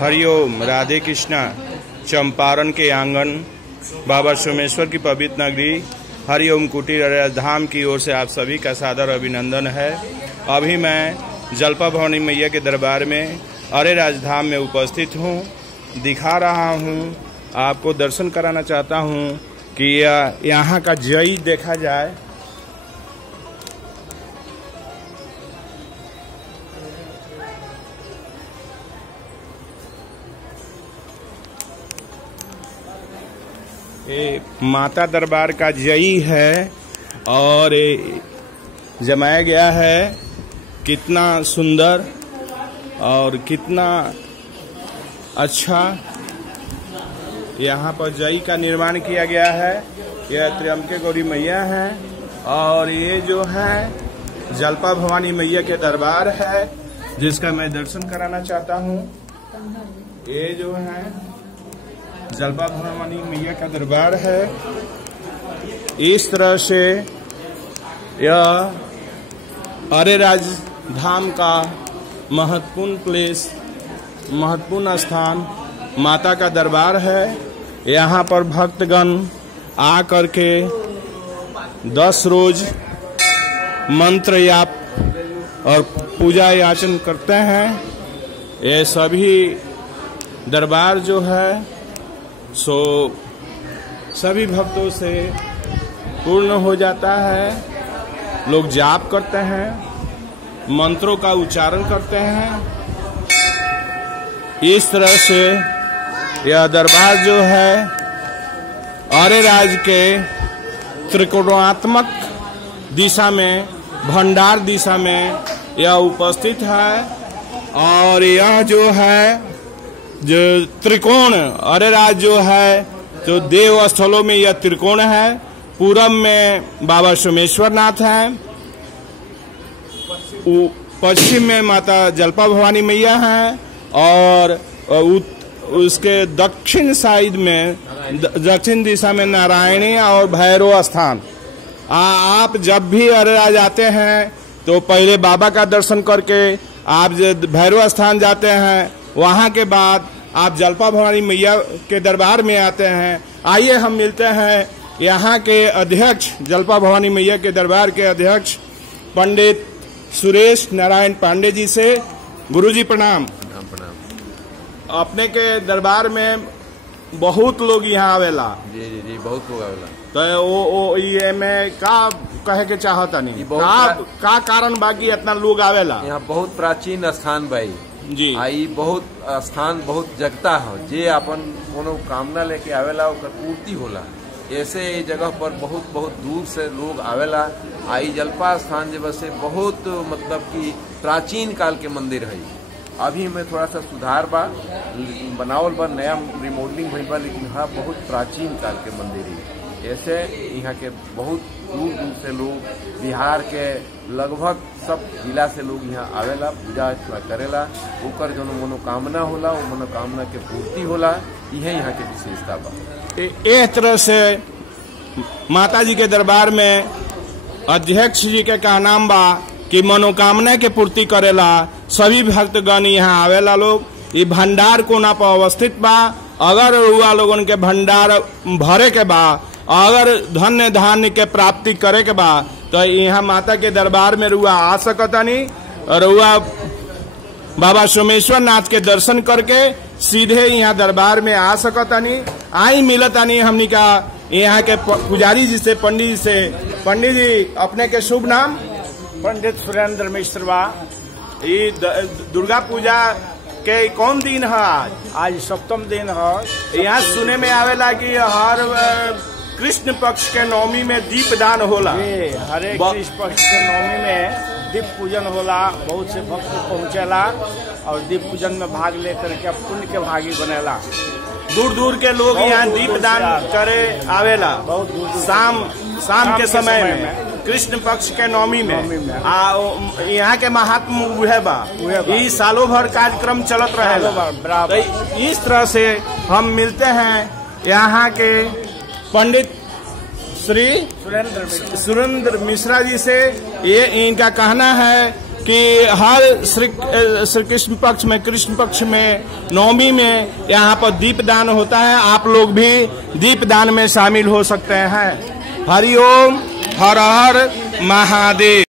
हरिओम। राधे कृष्णा। चंपारण के आंगन, बाबा सोमेश्वर की पवित्र नगरी हरिओम कुटीर अरेराज धाम की ओर से आप सभी का सादर अभिनंदन है। अभी मैं जलपा भवानी मैया के दरबार में अरेराज धाम में उपस्थित हूँ। दिखा रहा हूँ, आपको दर्शन कराना चाहता हूँ कि यहाँ का जय देखा जाए। ये माता दरबार का जई है और जमाया गया है। कितना सुंदर और कितना अच्छा यहाँ पर जई का निर्माण किया गया है। यह त्र्यंबके गौरी मैया है और ये जो है जलपा भवानी मैया के दरबार है, जिसका मैं दर्शन कराना चाहता हूँ। ये जो है जलपा भवानी मैया का दरबार है। इस तरह से यह अरेराज धाम का महत्वपूर्ण स्थान माता का दरबार है। यहाँ पर भक्तगण आ करके 10 रोज मंत्र जाप और पूजा याचन करते हैं। ये सभी दरबार जो है सो सभी भक्तों से पूर्ण हो जाता है। लोग जाप करते हैं, मंत्रों का उच्चारण करते हैं। इस तरह से यह दरबार जो है अरेराज के त्रिकोणात्मक दिशा में, भंडार दिशा में यह उपस्थित है। और यह जो है जो त्रिकोण अरेराज जो है जो देव स्थलों में यह त्रिकोण है। पूरब में बाबा सोमेश्वर नाथ हैं, पश्चिम में माता जलपा भवानी मैया हैं और उसके दक्षिण साइड में, दक्षिण दिशा में नारायणी और भैरव स्थान। आप जब भी अरेराज आते हैं तो पहले बाबा का दर्शन करके आप भैरव स्थान जाते हैं, वहां के बाद आप जलपा भवानी मैया के दरबार में आते हैं। आइए हम मिलते हैं यहाँ के अध्यक्ष, जलपा भवानी मैया के दरबार के अध्यक्ष पंडित सुरेश नारायण पांडे जी से। गुरुजी प्रणाम। प्रणाम। अपने के दरबार में बहुत लोग यहाँ आवेला। जी बहुत लोग आवेला। तो ये में का कहे के चाहता नहीं, का कारण बाकी इतना लोग आवेला? यहाँ बहुत प्राचीन स्थान भाई जी। आई बहुत स्थान बहुत जगता है। जे अपन कोनो कामना लेके आवेला ओकर पूर्ति होला। ऐसे जगह पर बहुत दूर से लोग आवेला। आई जलपा स्थान जब से बहुत मतलब कि प्राचीन काल के मंदिर है। अभी में थोड़ा सा सुधार बा, बनावल बा, नया रिमॉडलिंग भइल बा, लेकिन हाँ बहुत प्राचीन काल के मंदिर है। ऐसे यहाँ के बहुत दूर से लोग, बिहार के लगभग सब जिला से लोग यहाँ आवेला, पूजा अर्चना करेला। ओकर जो मनोकामना होला वो मनोकामना के पूर्ति होला। यह यहाँ के विशेषता बा। एक तरह से माता जी के दरबार में अध्यक्ष जी के का नाम बा कि मनोकामना के पूर्ति करेला। सभी भक्तगण यहाँ आवेला लोग। ये भंडार कोना पर अवस्थित बा। अगर रुआ लोगन के भंडार भरे के बा, अगर धन्य धान्य के प्राप्ति करे के बा, तो यहाँ माता के दरबार में रुआ आ सकतानी। रुआ बाबा सोमेश्वर नाथ के दर्शन करके सीधे यहाँ दरबार में आ सकतानी। आई मिलतानी हमनी का यहाँ के पुजारी जी से, पंडित जी से। पंडित जी अपने के शुभ नाम? पंडित सुरेंद्र मिश्र बा। ये दुर्गा पूजा के कौन दिन है आज? आज सप्तम दिन है। यहाँ सुने में आवेला कि हर कृष्ण पक्ष के नवमी में दीपदान होला। हरे कृष्ण पक्ष के नवमी में दीप पूजन होला। बहुत से भक्त पहुँचेला और दीप पूजन में भाग लेकर के पुण्य के भागी बनेला। दूर दूर के लोग यहाँ दीपदान करे आवेला। बहुत दूर शाम के समय में कृष्ण पक्ष के नवमी में यहाँ के महात्मा उहे बा। ये सालों भर कार्यक्रम चलत रहेगा। तो इस तरह से हम मिलते हैं यहाँ के पंडित श्री सुरेंद्र मिश्रा जी से। ये इनका कहना है कि हर श्री कृष्ण पक्ष में, कृष्ण पक्ष में, नवमी में यहाँ पर दीपदान होता है। आप लोग भी दीपदान में शामिल हो सकते हैं। हरिओम, हर हर महादेव।